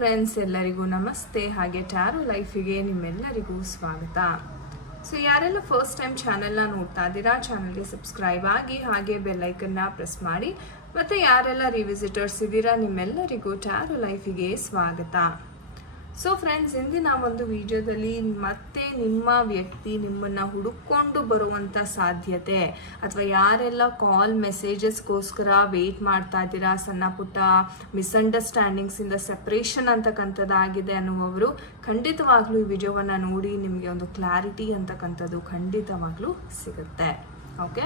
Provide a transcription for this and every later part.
Friends, ಎಲ್ಲರಿಗೂ ನಮಸ್ತೆ. ಹಾಗೆ ಟ್ಯಾರೋ ಲೈಫಿಗೆ ನಿಮ್ಮೆಲ್ಲರಿಗೂ ಸ್ವಾಗತ. ಸೊ ಯಾರೆಲ್ಲ ಫಸ್ಟ್ ಟೈಮ್ ಚಾನೆಲ್ನ ನೋಡ್ತಾ ಇದ್ದೀರಾ, ಚಾನಲ್ಗೆ ಸಬ್ಸ್ಕ್ರೈಬ್ ಆಗಿ ಹಾಗೆ ಬೆಲ್ಲೈಕನ್ನ ಪ್ರೆಸ್ ಮಾಡಿ. ಮತ್ತು ಯಾರೆಲ್ಲ ರಿವಿಸಿಟರ್ಸ್ ಇದ್ದೀರಾ ನಿಮ್ಮೆಲ್ಲರಿಗೂ ಟ್ಯಾರೋ ಲೈಫಿಗೆ ಸ್ವಾಗತ. ಸೊ ಫ್ರೆಂಡ್ಸ್, ಇಂದಿನ ಒಂದು ವಿಡಿಯೋದಲ್ಲಿ ಮತ್ತೆ ನಿಮ್ಮ ವ್ಯಕ್ತಿ ನಿಮ್ಮನ್ನು ಹುಡುಕೊಂಡು ಬರುವಂಥ ಸಾಧ್ಯತೆ, ಅಥವಾ ಯಾರೆಲ್ಲ ಕಾಲ್ ಮೆಸೇಜಸ್ಗೋಸ್ಕರ ವೆಯ್ಟ್ ಮಾಡ್ತಾ ಇದ್ದೀರಾ, ಸಣ್ಣ ಪುಟ್ಟ ಮಿಸ್ಅಂಡರ್ಸ್ಟ್ಯಾಂಡಿಂಗ್ಸಿಂದ ಸೆಪ್ರೇಷನ್ ಅಂತಕ್ಕಂಥದ್ದಾಗಿದೆ ಅನ್ನುವವರು ಖಂಡಿತವಾಗ್ಲೂ ಈ ವಿಡಿಯೋವನ್ನು ನೋಡಿ ನಿಮಗೆ ಒಂದು ಕ್ಲಾರಿಟಿ ಅಂತಕ್ಕಂಥದ್ದು ಖಂಡಿತವಾಗ್ಲೂ ಸಿಗುತ್ತೆ. ಓಕೆ,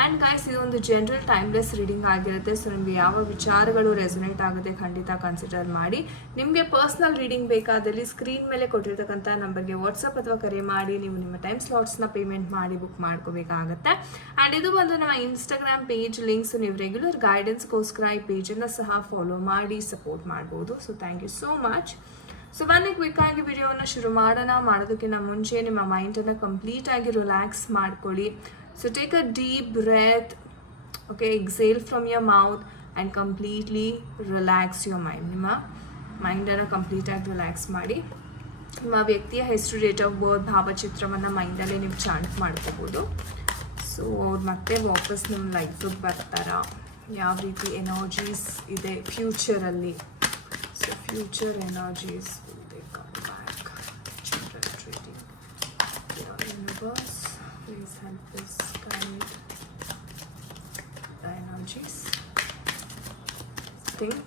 ಆ್ಯಂಡ್ ಗೈಸ್, ಇದೊಂದು ಜನರಲ್ ಟೈಮ್ಲೆಸ್ ರೀಡಿಂಗ್ ಆಗಿರುತ್ತೆ. ಸೊ ನಿಮಗೆ ಯಾವ ವಿಚಾರಗಳು ರೆಸೊನೇಟ್ ಆಗುತ್ತೆ ಖಂಡಿತ ಕನ್ಸಿಡರ್ ಮಾಡಿ. ನಿಮಗೆ ಪರ್ಸ್ನಲ್ ರೀಡಿಂಗ್ ಬೇಕಾದಲ್ಲಿ ಸ್ಕ್ರೀನ್ ಮೇಲೆ ಕೊಟ್ಟಿರ್ತಕ್ಕಂಥ ನಂಬರ್ಗೆ ವಾಟ್ಸಪ್ ಅಥವಾ ಕರೆ ಮಾಡಿ ನೀವು ನಿಮ್ಮ ಟೈಮ್ ಸ್ಲಾಟ್ಸ್ನ ಪೇಮೆಂಟ್ ಮಾಡಿ ಬುಕ್ ಮಾಡ್ಕೋಬೇಕಾಗತ್ತೆ. ಆ್ಯಂಡ್ ಇದು ಬಂದು ನಮ್ಮ ಇನ್ಸ್ಟಾಗ್ರಾಮ್ ಪೇಜ್ ಲಿಂಕ್ಸ್. ನೀವು ರೆಗ್ಯುಲರ್ ಗೈಡೆನ್ಸ್ಗೋಸ್ಕರ ಈ ಪೇಜನ್ನು ಸಹ ಫಾಲೋ ಮಾಡಿ ಸಪೋರ್ಟ್ ಮಾಡ್ಬೋದು. So thank you so much. So ಬನ್ನಿ ಕ್ವಿಕ್ ಆಗಿ ವಿಡಿಯೋವನ್ನು ಶುರು ಮಾಡೋದಕ್ಕಿಂತ ಮುಂಚೆ ನಿಮ್ಮ ಮೈಂಡನ್ನು ಕಂಪ್ಲೀಟ್ ಆಗಿ ರಿಲ್ಯಾಕ್ಸ್ ಮಾಡ್ಕೊಳ್ಳಿ. So take a deep breath, okay, exhale from your mouth and completely relax your mind. ನಿಮ್ಮ ಮೈಂಡನ್ನು ಕಂಪ್ಲೀಟಾಗಿ ರಿಲ್ಯಾಕ್ಸ್ ಮಾಡಿ. ನಿಮ್ಮ ವ್ಯಕ್ತಿಯ ಹೆಸರು, ಡೇಟ್ ಆಫ್ ಬರ್ತ್, ಭಾವಚಿತ್ರವನ್ನು ಮೈಂಡಲ್ಲೇ ನೀವು ಚಾಂಟ್ ಮಾಡ್ಕೋಬೋದು. ಸೊ ಅವ್ರು ಮತ್ತೆ ವಾಪಸ್ ನಿಮ್ಮ ಲೈಫಿಗೆ ಬರ್ತಾರಾ, ಯಾವ ರೀತಿ ಎನರ್ಜೀಸ್ ಇದೆ ಫ್ಯೂಚರಲ್ಲಿ. So future energies will they come back? General reading. Yeah, universe, please help us guide the energies.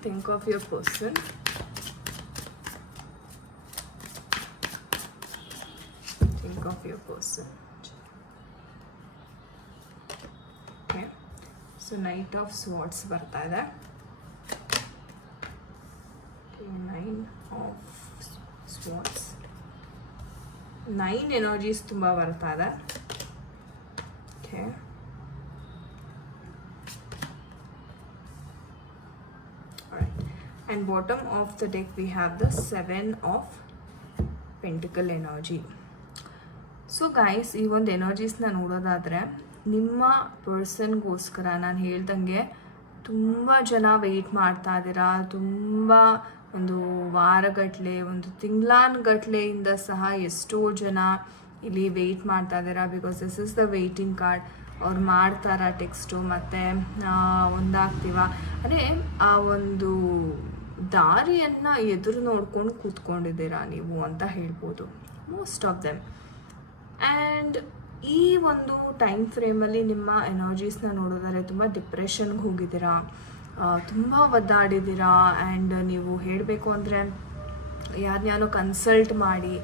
Think of your person. Think of your person. Okay, so Knight of Swords ಬರ್ತಾ ಇದೆ. Nine of Swords. 9 energies ತುಂಬ ಬರ್ತಾ ಇದೆ. Okay. Alright. And bottom of the deck we have the 7 of Pentacle energy. So guys, ಈ ಒಂದು ಎನರ್ಜೀಸ್ನ ನೋಡೋದಾದರೆ ನಿಮ್ಮ ಪರ್ಸನ್ಗೋಸ್ಕರ ನಾನು ಹೇಳ್ದಂಗೆ ತುಂಬ ಜನ ವೆಯ್ಟ್ ಮಾಡ್ತಾ ಇದ್ದೀರಾ. ತುಂಬ ಒಂದು ವಾರಗಟ್ಟಲೆ, ಒಂದು ತಿಂಗಳಾನುಗಟ್ಲೆಯಿಂದ ಸಹ ಎಷ್ಟೋ ಜನ ಇಲ್ಲಿ ವೆಯ್ಟ್ ಮಾಡ್ತಾ ಇದ್ದೀರಾ. Because this is the waiting card. ಅವ್ರು ಮಾಡ್ತಾರ ಟೆಕ್ಸ್ಟು ಮತ್ತು ಒಂದಾಗ್ತೀವ ಅಂದರೆ ಆ ಒಂದು ದಾರಿಯನ್ನು ಎದುರು ನೋಡ್ಕೊಂಡು ಕೂತ್ಕೊಂಡಿದ್ದೀರಾ ನೀವು ಅಂತ ಹೇಳ್ಬೋದು, ಮೋಸ್ಟ್ ಆಫ್ ದೆಮ್. ಆ್ಯಂಡ್ ಈ ಒಂದು ಟೈಮ್ ಫ್ರೇಮಲ್ಲಿ ನಿಮ್ಮ ಎನರ್ಜೀಸ್ನ ನೋಡೋದಾದ್ರೆ ತುಂಬ ಡಿಪ್ರೆಷನ್ಗೆ ಹೋಗಿದ್ದೀರಾ, ತುಂಬ ಒದ್ದಾಡಿದ್ದೀರಾ. ಆ್ಯಂಡ್ ನೀವು ಹೇಳಬೇಕು ಅಂದರೆ ಯಾರನ್ನಾರು ಕನ್ಸಲ್ಟ್ ಮಾಡಿ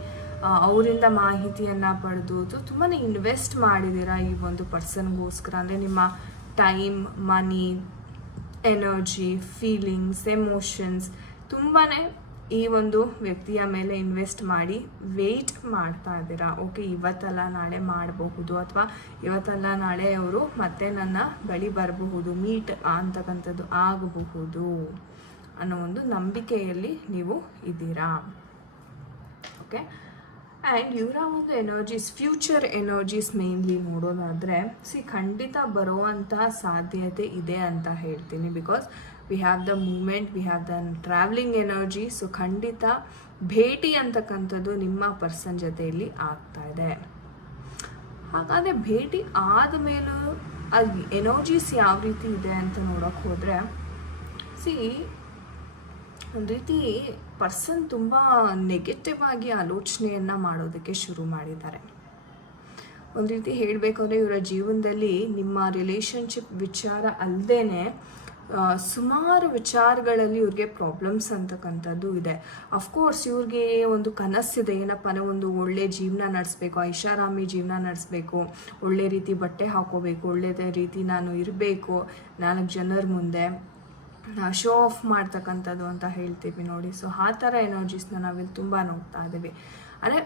ಅವರಿಂದ ಮಾಹಿತಿಯನ್ನು ಪಡೆದು ತುಂಬಾ ಇನ್ವೆಸ್ಟ್ ಮಾಡಿದ್ದೀರಾ ಈ ಒಂದು ಪರ್ಸನ್ಗೋಸ್ಕರ. ಅಂದರೆ ನಿಮ್ಮ ಟೈಮ್, ಮನಿ, ಎನರ್ಜಿ, ಫೀಲಿಂಗ್ಸ್, ಎಮೋಷನ್ಸ್ ತುಂಬಾ ಈ ಒಂದು ವ್ಯಕ್ತಿಯ ಮೇಲೆ ಇನ್ವೆಸ್ಟ್ ಮಾಡಿ ವೆಯ್ಟ್ ಮಾಡ್ತಾ ಇದ್ದೀರಾ. ಓಕೆ, ಇವತ್ತಲ್ಲ ನಾಳೆ ಮಾಡಬಹುದು, ಅಥವಾ ಇವತ್ತಲ್ಲ ನಾಳೆ ಅವರು ಮತ್ತೆ ನನ್ನ ಬಳಿ ಬರಬಹುದು, ಮೀಟ್ ಅಂತಕ್ಕಂಥದ್ದು ಆಗಬಹುದು ಅನ್ನೋ ಒಂದು ನಂಬಿಕೆಯಲ್ಲಿ ನೀವು ಇದ್ದೀರಾ. ಓಕೆ, ಆ್ಯಂಡ್ ಇವರ ಒಂದು ಎನರ್ಜೀಸ್, ಫ್ಯೂಚರ್ ಎನರ್ಜೀಸ್ ಮೇನ್ಲಿ ನೋಡೋದಾದರೆ ಖಂಡಿತ ಬರುವಂಥ ಸಾಧ್ಯತೆ ಇದೆ ಅಂತ ಹೇಳ್ತೀನಿ. Because we have the moment, we have the travelling energy. So ಖಂಡಿತ ಭೇಟಿ ಅಂತಕ್ಕಂಥದ್ದು ನಿಮ್ಮ ಪರ್ಸನ್ ಜೊತೆಯಲ್ಲಿ ಆಗ್ತಾ ಇದೆ. ಹಾಗಾದರೆ ಭೇಟಿ ಆದಮೇಲೂ ಅದು ಎನರ್ಜೀಸ್ ಯಾವ ರೀತಿ ಇದೆ ಅಂತ ನೋಡೋಕ್ಕೆ ಹೋದರೆ ಒಂದು ರೀತಿ ಪರ್ಸನ್ ತುಂಬ ನೆಗೆಟಿವ್ ಆಗಿ ಆಲೋಚನೆಯನ್ನು ಮಾಡೋದಕ್ಕೆ ಶುರು ಮಾಡಿದ್ದಾರೆ. ಒಂದು ರೀತಿ ಹೇಳಬೇಕಂದ್ರೆ ಇವರ ಜೀವನದಲ್ಲಿ ನಿಮ್ಮ ರಿಲೇಷನ್ಶಿಪ್ ವಿಚಾರ ಅಲ್ಲದೇ ಸುಮಾರು ವಿಚಾರಗಳಲ್ಲಿ ಇವ್ರಿಗೆ ಪ್ರಾಬ್ಲಮ್ಸ್ ಅಂತಕ್ಕಂಥದ್ದು ಇದೆ. ಅಫ್ಕೋರ್ಸ್ ಇವ್ರಿಗೆ ಒಂದು ಕನಸಿದೆ, ಏನಪ್ಪ ಅಂದರೆ ಒಂದು ಒಳ್ಳೆ ಜೀವನ ನಡೆಸಬೇಕು, ಐಷಾರಾಮಿ ಜೀವನ ನಡೆಸಬೇಕು, ಒಳ್ಳೆ ರೀತಿ ಬಟ್ಟೆ ಹಾಕೋಬೇಕು, ಒಳ್ಳೆಯ ರೀತಿ ನಾನು ಇರಬೇಕು, 4 ಜನರ ಮುಂದೆ ಶೋ ಆಫ್ ಮಾಡ್ತಕ್ಕಂಥದ್ದು ಅಂತ ಹೇಳ್ತೀವಿ ನೋಡಿ. ಸೊ ಆ ಥರ ಎನರ್ಜೀಸ್ನ ನಾವಿಲ್ಲಿ ತುಂಬ ನೋಡ್ತಾ ಇದ್ದೀವಿ. ಅಂದರೆ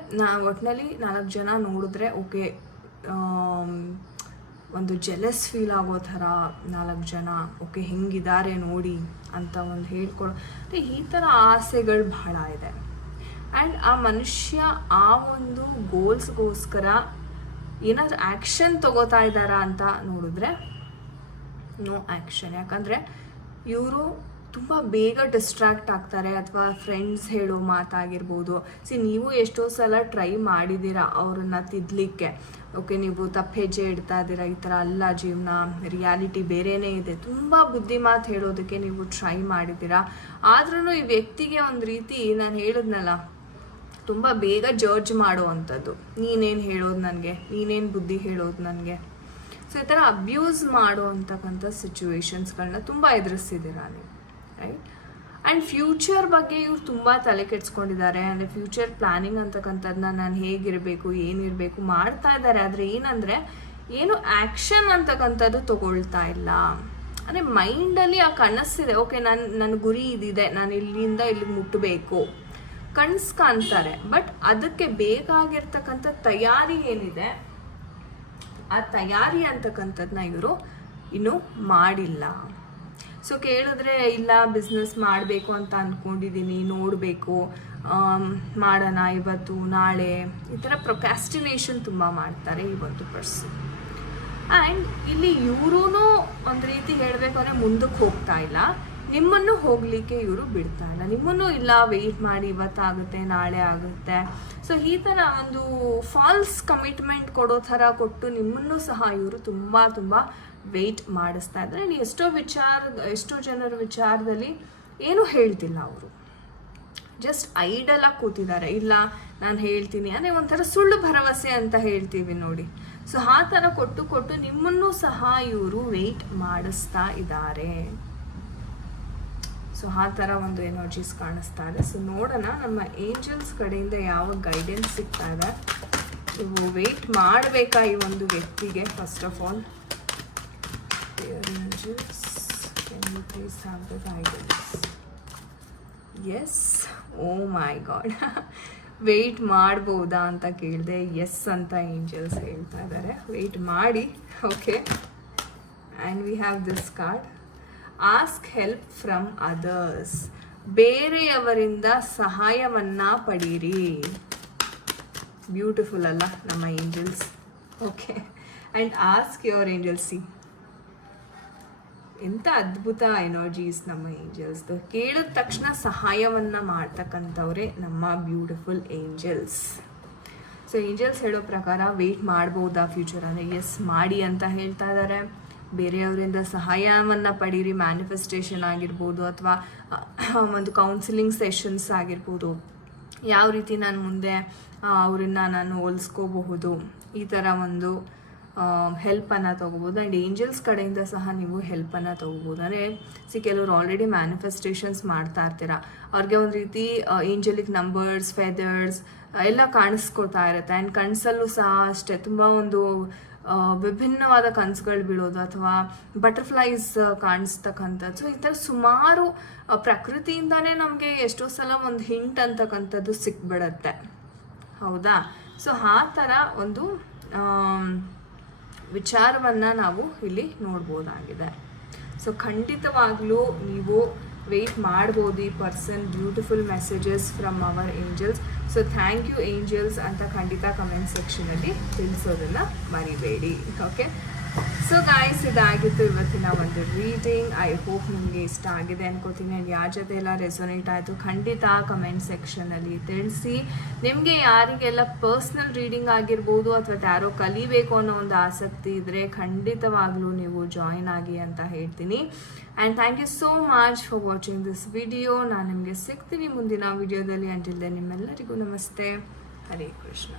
ಒಟ್ಟಿನಲ್ಲಿ 4 ಜನ ನೋಡಿದ್ರೆ ಓಕೆ, ಒಂದು ಜೆಲಸ್ ಫೀಲ್ ಆಗೋ ಥರ 4 ಜನ ಓಕೆ ಹೆಂಗಿದ್ದಾರೆ ನೋಡಿ ಅಂತ ಒಂದು ಹೇಳ್ಕೊಳ್ಳೋ ಈ ಥರ ಆಸೆಗಳು ಬಹಳ ಇದೆ. ಆ್ಯಂಡ್ ಆ ಮನುಷ್ಯ ಆ ಒಂದು ಗೋಲ್ಸ್ಗೋಸ್ಕರ ಏನಾದರೂ ಆ್ಯಕ್ಷನ್ ತಗೋತಾ ಇದ್ದಾರಾ ಅಂತ ನೋಡಿದ್ರೆ ನೋ ಆ್ಯಕ್ಷನ್. ಯಾಕಂದರೆ ಇವರು ತುಂಬ ಬೇಗ ಡಿಸ್ಟ್ರಾಕ್ಟ್ ಆಗ್ತಾರೆ, ಅಥವಾ ಫ್ರೆಂಡ್ಸ್ ಹೇಳೋ ಮಾತಾಗಿರ್ಬೋದು. ನೀವು ಎಷ್ಟೋ ಸಲ ಟ್ರೈ ಮಾಡಿದ್ದೀರಾ ಅವ್ರನ್ನ ತಿದ್ದಲಿಕ್ಕೆ. ಓಕೆ, ನೀವು ತಪ್ಪು ಹೆಜ್ಜೆ ಇಡ್ತಾ ಇದ್ದೀರಾ, ಈ ಥರ ಅಲ್ಲ ಜೀವನ, ರಿಯಾಲಿಟಿ ಬೇರೆಯೇ ಇದೆ, ತುಂಬ ಬುದ್ಧಿ ಮಾತು ಹೇಳೋದಕ್ಕೆ ನೀವು ಟ್ರೈ ಮಾಡಿದ್ದೀರಾ. ಆದ್ರೂ ಈ ವ್ಯಕ್ತಿಗೆ ಒಂದು ರೀತಿ ನಾನು ಹೇಳಿದ್ನಲ್ಲ, ತುಂಬ ಬೇಗ ಜಡ್ಜ್ ಮಾಡೋ ಅಂಥದ್ದು. ನೀನೇನು ಹೇಳೋದು ನನಗೆ, ನೀನೇನು ಬುದ್ಧಿ ಹೇಳೋದು ನನಗೆ. ಸೊ ಈ ಥರ ಅಬ್ಯೂಸ್ ಮಾಡೋ ಅಂತಕ್ಕಂಥ ಸಿಚುವೇಶನ್ಸ್ಗಳನ್ನ ತುಂಬ ಎದುರಿಸ್ತಿದ್ದೀರಾ ನೀವು, ರೈಟ್. ಆ್ಯಂಡ್ ಫ್ಯೂಚರ್ ಬಗ್ಗೆ ಇವ್ರು ತುಂಬ ತಲೆ ಕೆಡ್ಸ್ಕೊಂಡಿದ್ದಾರೆ. ಅಂದರೆ ಫ್ಯೂಚರ್ ಪ್ಲ್ಯಾನಿಂಗ್ ಅಂತಕ್ಕಂಥದ್ದನ್ನ ನಾನು ಹೇಗಿರಬೇಕು, ಏನಿರಬೇಕು ಮಾಡ್ತಾ ಇದ್ದಾರೆ. ಆದರೆ ಏನಂದರೆ ಏನು ಆ್ಯಕ್ಷನ್ ಅಂತಕ್ಕಂಥದ್ದು ತಗೊಳ್ತಾ ಇಲ್ಲ. ಅಂದರೆ ಮೈಂಡಲ್ಲಿ ಆ ಕನಸಿದೆ, ಓಕೆ ನನ್ನ ಗುರಿ ಇದಿದೆ, ನಾನು ಇಲ್ಲಿಂದ ಇಲ್ಲಿಗೆ ಮುಟ್ಟಬೇಕು, ಕನಸು ಕಾಣ್ತಾರೆ. ಬಟ್ ಅದಕ್ಕೆ ಬೇಕಾಗಿರ್ತಕ್ಕಂಥ ತಯಾರಿ ಏನಿದೆ, ಆ ತಯಾರಿ ಅಂತಕ್ಕಂಥದ್ದನ್ನ ಇವರು ಇನ್ನೂ ಮಾಡಿಲ್ಲ. ಸೊ ಕೇಳಿದ್ರೆ ಇಲ್ಲ ಬಿಸ್ನೆಸ್ ಮಾಡಬೇಕು ಅಂತ ಅಂದ್ಕೊಂಡಿದ್ದೀನಿ, ನೋಡಬೇಕು, ಮಾಡೋಣ ಇವತ್ತು ನಾಳೆ, ಈ ಥರ ಪ್ರೊಕ್ಯಾಸ್ಟಿನೇಷನ್ ತುಂಬ ಮಾಡ್ತಾರೆ ಈ ಒಂದು ಪರ್ಸನ್. ಆ್ಯಂಡ್ ಇಲ್ಲಿ ಇವ್ರೂ ಒಂದು ರೀತಿ ಹೇಳಬೇಕು ಅಂದರೆ ಮುಂದಕ್ಕೆ ಹೋಗ್ತಾ ಇಲ್ಲ, ನಿಮ್ಮನ್ನು ಹೋಗಲಿಕ್ಕೆ ಇವರು ಬಿಡ್ತಾ ಇಲ್ಲ. ನಿಮ್ಮನ್ನು ಇಲ್ಲ ವೆಯ್ಟ್ ಮಾಡಿ, ಇವತ್ತಾಗುತ್ತೆ ನಾಳೆ ಆಗುತ್ತೆ. ಸೊ ಈ ಥರ ಒಂದು ಫಾಲ್ಸ್ ಕಮಿಟ್ಮೆಂಟ್ ಕೊಡೋ ಥರ ಕೊಟ್ಟು ನಿಮ್ಮನ್ನು ಸಹ ಇವರು ತುಂಬ ತುಂಬ ವೆಯ್ಟ್ ಮಾಡಿಸ್ತಾ ಇದ್ದಾರೆ. ಎಷ್ಟೋ ಜನರ ವಿಚಾರದಲ್ಲಿ ಏನೂ ಹೇಳ್ತಿಲ್ಲ ಅವರು, ಜಸ್ಟ್ ಐಡಲ್ ಆಗಿ ಕೂತಿದ್ದಾರೆ. ಇಲ್ಲ ನಾನು ಹೇಳ್ತೀನಿ ಅಂದರೆ ಒಂಥರ ಸುಳ್ಳು ಭರವಸೆ ಅಂತ ಹೇಳ್ತೀವಿ ನೋಡಿ. ಸೊ ಆ ಥರ ಕೊಟ್ಟು ನಿಮ್ಮನ್ನು ಸಹ ಇವರು ವೆಯ್ಟ್ ಮಾಡಿಸ್ತಾ ಇದ್ದಾರೆ. ಸೊ ಆ ಥರ ಒಂದು ಎನರ್ಜೀಸ್ ಕಾಣಿಸ್ತಾ ಇದೆ. ಸೊ ನೋಡೋಣ ನಮ್ಮ ಏಂಜಲ್ಸ್ ಕಡೆಯಿಂದ ಯಾವ ಗೈಡೆನ್ಸ್ ಸಿಗ್ತಾ ಇದೆ. ನೀವು ವೆಯ್ಟ್ ಮಾಡಬೇಕಾ ಈ ಒಂದು ವ್ಯಕ್ತಿಗೆ? First of all angels, can you please have the guidance? Yes, oh my god. Wait ಮಾಡ್ಬೋದಾ ಅಂತ ಕೇಳಿದೆ, ಎಸ್ ಅಂತ ಏಂಜಲ್ಸ್ ಹೇಳ್ತಾ ಇದ್ದಾರೆ. ವೆಯ್ಟ್ ಮಾಡಿ, okay. And we have this card, ask help from others. ಬೇರೆಯವರಿಂದ ಸಹಾಯವನ್ನು ಪಡೀರಿ. ಬ್ಯೂಟಿಫುಲ್ ಅಲ್ಲ ನಮ್ಮ angels? Okay. And ask your angels. C ಎಂಥ ಅದ್ಭುತ ಎನರ್ಜೀಸ್ ನಮ್ಮ ಏಂಜಲ್ಸ್ದು. ಕೇಳಿದ ತಕ್ಷಣ ಸಹಾಯವನ್ನು ಮಾಡ್ತಕ್ಕಂಥವ್ರೆ ನಮ್ಮ ಬ್ಯೂಟಿಫುಲ್ ಏಂಜಲ್ಸ್. ಸೊ ಏಂಜಲ್ಸ್ ಹೇಳೋ ಪ್ರಕಾರ ವೆಯ್ಟ್ ಮಾಡ್ಬೋದಾ ಫ್ಯೂಚರ್ ಅಂದರೆ ಎಸ್ ಮಾಡಿ ಅಂತ ಹೇಳ್ತಾ ಇದ್ದಾರೆ. ಬೇರೆಯವರಿಂದ ಸಹಾಯವನ್ನು ಪಡೀರಿ, ಮ್ಯಾನಿಫೆಸ್ಟೇಷನ್ ಆಗಿರ್ಬೋದು, ಅಥವಾ ಒಂದು ಕೌನ್ಸಿಲಿಂಗ್ ಸೆಷನ್ಸ್ ಆಗಿರ್ಬೋದು. ಯಾವ ರೀತಿ ನಾನು ಮುಂದೆ ಅವರನ್ನು ನಾನು ಹೋಲಿಸ್ಕೋಬಹುದು, ಈ ಥರ ಒಂದು ಹೆಲ್ಪನ್ನು ತೊಗೋಬೋದು. ಆ್ಯಂಡ್ ಏಂಜಲ್ಸ್ ಕಡೆಯಿಂದ ಸಹ ನೀವು ಹೆಲ್ಪನ್ನು ತೊಗೋಬೋದು. ಅಂದರೆ ಕೆಲವರು ಆಲ್ರೆಡಿ ಮ್ಯಾನಿಫೆಸ್ಟೇಷನ್ಸ್ ಮಾಡ್ತಾ ಇರ್ತೀರ, ಅವ್ರಿಗೆ ಒಂದು ರೀತಿ ಏಂಜಲಿಕ್ ನಂಬರ್ಸ್, ಫೆದರ್ಸ್ ಎಲ್ಲ ಕಾಣಿಸ್ಕೊಳ್ತಾ ಇರುತ್ತೆ. ಆ್ಯಂಡ್ ಕನಸಲ್ಲೂ ಸಹ ಅಷ್ಟೇ ತುಂಬ ಒಂದು ವಿಭಿನ್ನವಾದ ಕನಸುಗಳು ಬೀಳೋದು, ಅಥವಾ ಬಟರ್ಫ್ಲೈಸ್ ಕಾಣಿಸ್ತಕ್ಕಂಥದ್ದು. ಸೊ ಈ ಥರ ಸುಮಾರು ಪ್ರಕೃತಿಯಿಂದನೇ ನಮಗೆ ಎಷ್ಟೋ ಸಲ ಒಂದು ಹಿಂಟ್ ಅಂತಕ್ಕಂಥದ್ದು ಸಿಕ್ಬಿಡತ್ತೆ, ಹೌದಾ? ಸೊ ಆ ಥರ ಒಂದು ವಿಚಾರವನ್ನು ನಾವು ಇಲ್ಲಿ ನೋಡ್ಬೋದಾಗಿದೆ. ಸೊ ಖಂಡಿತವಾಗ್ಲೂ ನೀವು ವೆಯ್ಟ್ ಮಾಡ್ಬೋದು ಈ person. Beautiful messages from our angels. So thank you angels ಅಂತ ಖಂಡಿತ ಕಮೆಂಟ್ ಸೆಕ್ಷನಲ್ಲಿ ತಿಳಿಸೋದನ್ನು ಮರಿಬೇಡಿ, ಓಕೆ. ಸೊ ಗಾಯ್ಸ್, ಇದಾಗಿತ್ತು ಇವತ್ತಿನ ಒಂದು ರೀಡಿಂಗ್. ಐ ಹೋಪ್ ನಿಮಗೆ ಇಷ್ಟ ಆಗಿದೆ ಅನ್ಕೋತೀನಿ. ಆ್ಯಂಡ್ ಯಾರ ಜೊತೆ ಎಲ್ಲ ರೆಸೊನೇಟ್ ಆಯಿತು ಖಂಡಿತ ಕಮೆಂಟ್ ಸೆಕ್ಷನಲ್ಲಿ ತಿಳಿಸಿ. ನಿಮಗೆ ಯಾರಿಗೆಲ್ಲ ಪರ್ಸ್ನಲ್ ರೀಡಿಂಗ್ ಆಗಿರ್ಬೋದು, ಅಥವಾ ಟ್ಯಾರೋ ಕಲಿಬೇಕು ಅನ್ನೋ ಒಂದು ಆಸಕ್ತಿ ಇದ್ದರೆ ಖಂಡಿತವಾಗ್ಲೂ ನೀವು ಜಾಯಿನ್ ಆಗಿ ಅಂತ ಹೇಳ್ತೀನಿ. And thank you so much for watching this video. ನಾನು ನಿಮಗೆ ಸಿಗ್ತೀನಿ ಮುಂದಿನ ವಿಡಿಯೋದಲ್ಲಿ. ಅಂಟಿಲ್ ದೆನ್ ನಿಮ್ಮೆಲ್ಲರಿಗೂ ನಮಸ್ತೆ. ಹರೇ ಕೃಷ್ಣ.